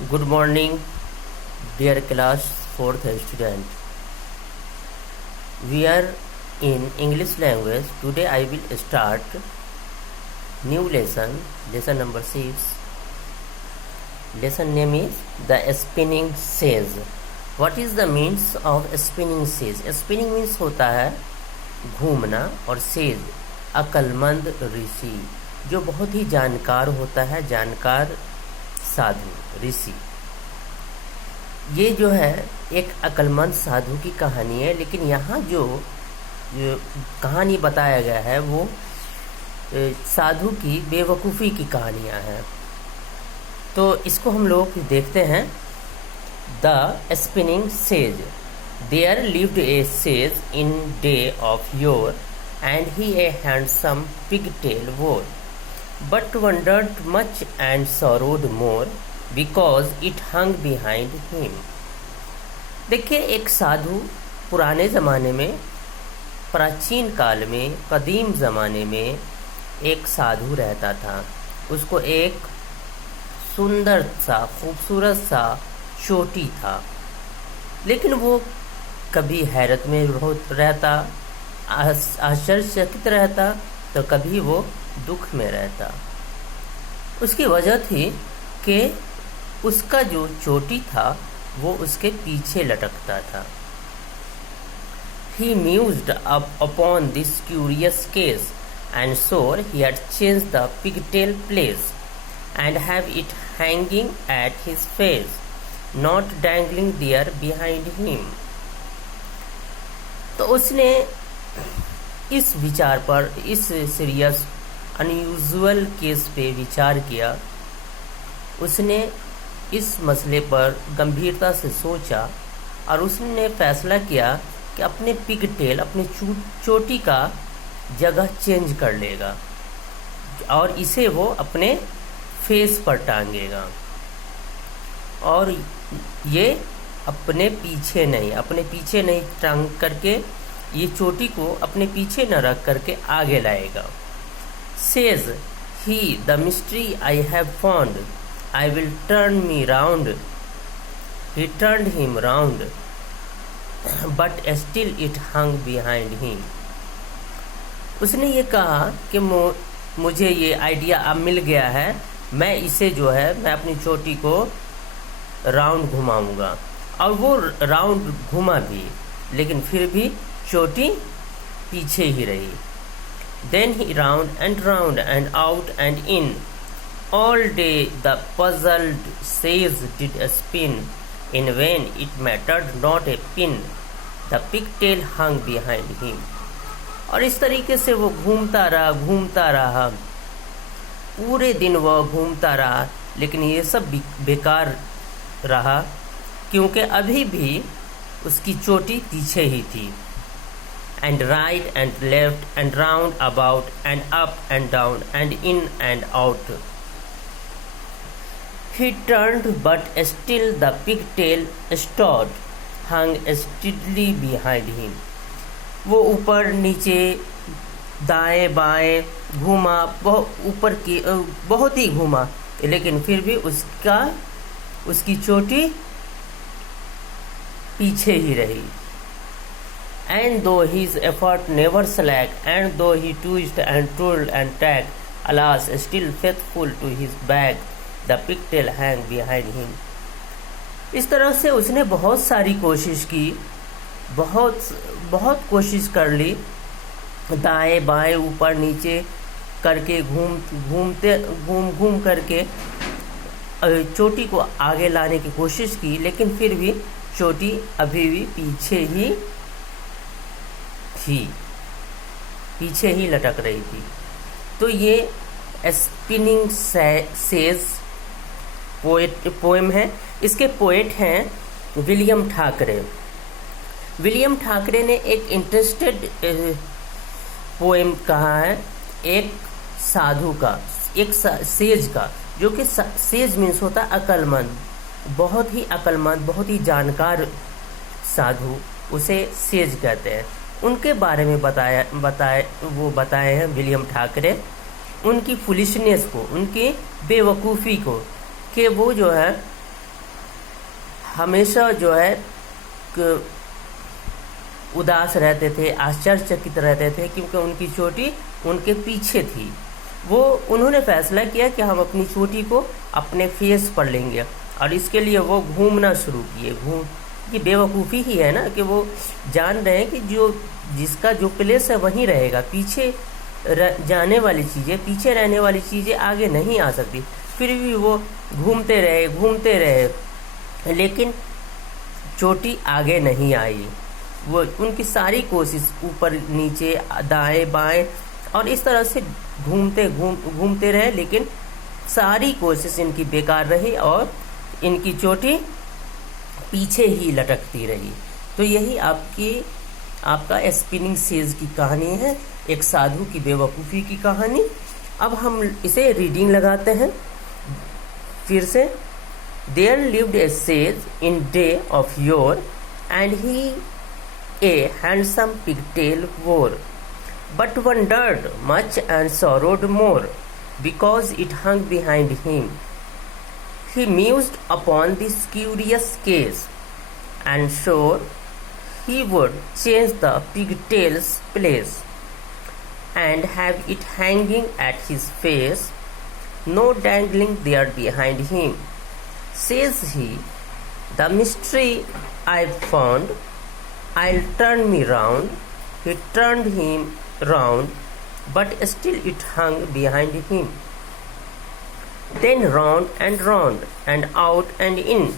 Good morning, dear class 4th student. We are in English language. Today I will start new lesson number 6. Lesson name is The Spinning Sage. What is the means of spinning sage? Spinning means होता है घूमना और says अक्लमंद ऋषि जो बहुत ही जानकार होता है, जानकार साधु ऋषि। ये जो है एक अक्लमंद साधु की कहानी है, लेकिन यहाँ जो कहानी बताया गया है वो साधु की बेवकूफ़ी की कहानियाँ हैं। तो इसको हम लोग देखते हैं। The spinning sage. There lived a sage in day of yore and he a handsome pigtail wore, but wondered much and sorrowed more because it hung behind him। देखिए, एक साधु पुराने ज़माने में, प्राचीन काल में, कदीम ज़माने में एक साधु रहता था। उसको एक सुंदर सा, खूबसूरत सा चोटी था, लेकिन वो कभी हैरत में रहता, आश्चर्यचकित रहता, तो कभी वो दुख में रहता। उसकी वजह थी कि उसका जो चोटी था वो उसके पीछे लटकता था। He mused upon this curious case and swore he had changed the pigtail place and have it hanging at his face, not dangling there behind him। तो उसने इस विचार पर, इस सीरियस अनयूजुअल केस पे विचार किया। उसने इस मसले पर गंभीरता से सोचा और उसने फैसला किया कि अपने पिगटेल, अपने चोटी का जगह चेंज कर लेगा और इसे वो अपने फेस पर टांगेगा, और ये अपने पीछे नहीं टांग करके, ये चोटी को अपने पीछे न रख करके आगे लाएगा। Says he, the mystery I have found, I will turn me round। He turned him round, but still it hung behind him। उसने ये कहा कि मुझे ये आइडिया अब मिल गया है, मैं इसे जो है, मैं अपनी चोटी को राउंड घुमाऊंगा, और वो राउंड घुमा भी, लेकिन फिर भी चोटी पीछे ही रही। Then he round and out and in, all day the puzzled sage did spin, in vain it mattered not a pin, the pigtail hung behind him। और इस तरीके से वो घूमता रहा, पूरे दिन वह घूमता रहा, लेकिन ये सब बेकार रहा, क्योंकि अभी भी उसकी चोटी पीछे ही थी। And right and left and round about and up and down and in and out he turned, but still the pigtail stood, hung steadily behind him। वो ऊपर नीचे दाएं बाएं घूमा, ऊपर की बहुत ही घूमा, लेकिन फिर भी उसकी चोटी पीछे ही रही। And though his effort never slacked, and though he twisted and twirled and tagged, alas, still faithful to his bag, the pigtail hung behind him। इस तरह से उसने बहुत सारी कोशिश की, बहुत कोशिश कर ली, दाएं बाएं ऊपर नीचे करके घूम करके चोटी को आगे लाने की कोशिश की, लेकिन फिर भी चोटी अभी भी पीछे ही लटक रही थी। तो ये स्पिनिंग सेज पोएम है। इसके पोएट हैं विलियम ठाकरे। विलियम ठाकरे ने एक इंटरेस्टेड पोएम कहा है, एक साधु का, एक सेज का, जो कि सेज मीन्स होता है अक्लमंद, बहुत ही अक्लमंद, बहुत ही जानकार साधु, उसे सेज कहते हैं। उनके बारे में बताए हैं विलियम ठाकरे, उनकी फुलिशनेस को, उनकी बेवकूफ़ी को, कि वो जो है हमेशा जो है उदास रहते थे, आश्चर्यचकित रहते थे, क्योंकि उनकी चोटी उनके पीछे थी। उन्होंने फैसला किया कि हम अपनी चोटी को अपने फेस पर लेंगे, और इसके लिए वो घूमना शुरू किए। ये बेवकूफ़ी ही है ना, कि वो जान रहे हैं कि जिसका जो प्लेस है वहीं रहेगा, पीछे जाने वाली चीज़ें, पीछे रहने वाली चीज़ें आगे नहीं आ सकती। फिर भी वो घूमते रहे, लेकिन चोटी आगे नहीं आई। वो उनकी सारी कोशिश ऊपर नीचे दाएं बाएं और इस तरह से घूमते रहे, लेकिन सारी कोशिश इनकी बेकार रही और इनकी चोटी पीछे ही लटकती रही। तो यही आपका स्पिनिंग सेज की कहानी है, एक साधु की बेवकूफ़ी की कहानी। अब हम इसे रीडिंग लगाते हैं फिर से। There lived a sage in day of yore, and he a handsome pigtail wore, but wondered much and sorrowed more, because it hung behind him. He mused upon this curious case, and swore he would change the pigtail's place, and have it hanging at his face, no dangling there behind him. Says he, the mystery I've found, I'll turn me round. He turned him round, but still it hung behind him. Then round, and out and in,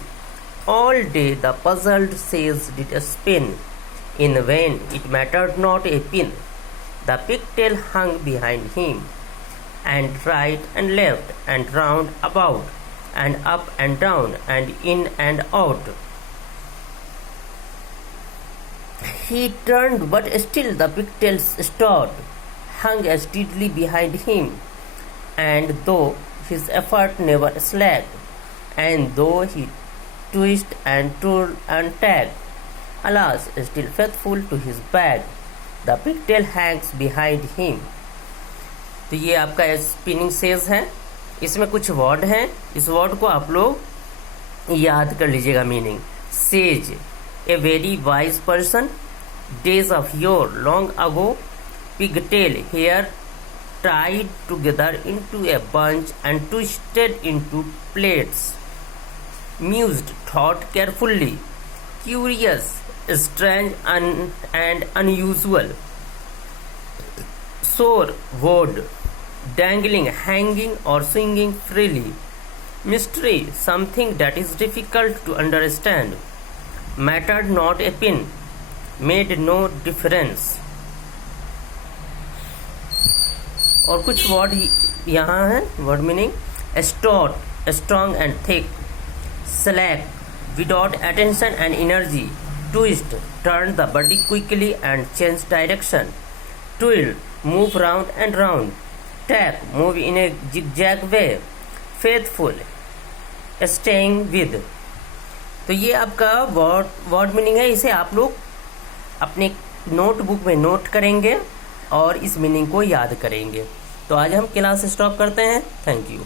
all day the puzzled sage did spin. In vain, it mattered not a pin. The pigtail hung behind him, and right and left, and round about, and up and down, and in and out. He turned, but still the pigtails stood, hung steadily behind him, and though his effort never slacked, and though he twisted and twirled and tagged, alas, still faithful to his bag, the pigtail hangs behind him. तो ये आपका spinning says है। इसमें कुछ word हैं, इस word को आप लोग याद कर लीजिएगा meaning. Says, a very wise person, days of yore, long ago, pigtail, hair tied together into a bunch and twisted into plaits, mused, thought carefully, curious, strange and unusual, sore, word, dangling, hanging or swinging freely, mystery, something that is difficult to understand, mattered not a pin, made no difference। और कुछ word यहाँ है, word meaning store, strong and thick, slack, without attention and energy, twist, turn the body quickly and change direction, twill, move round and round, tap, move in A zigzag way, faithful, staying with. तो ये आपका word meaning है। इसे आप लोग अपने notebook में note करेंगे और इस मीनिंग को याद करेंगे। तो आज हम क्लास स्टॉप करते हैं। Thank you.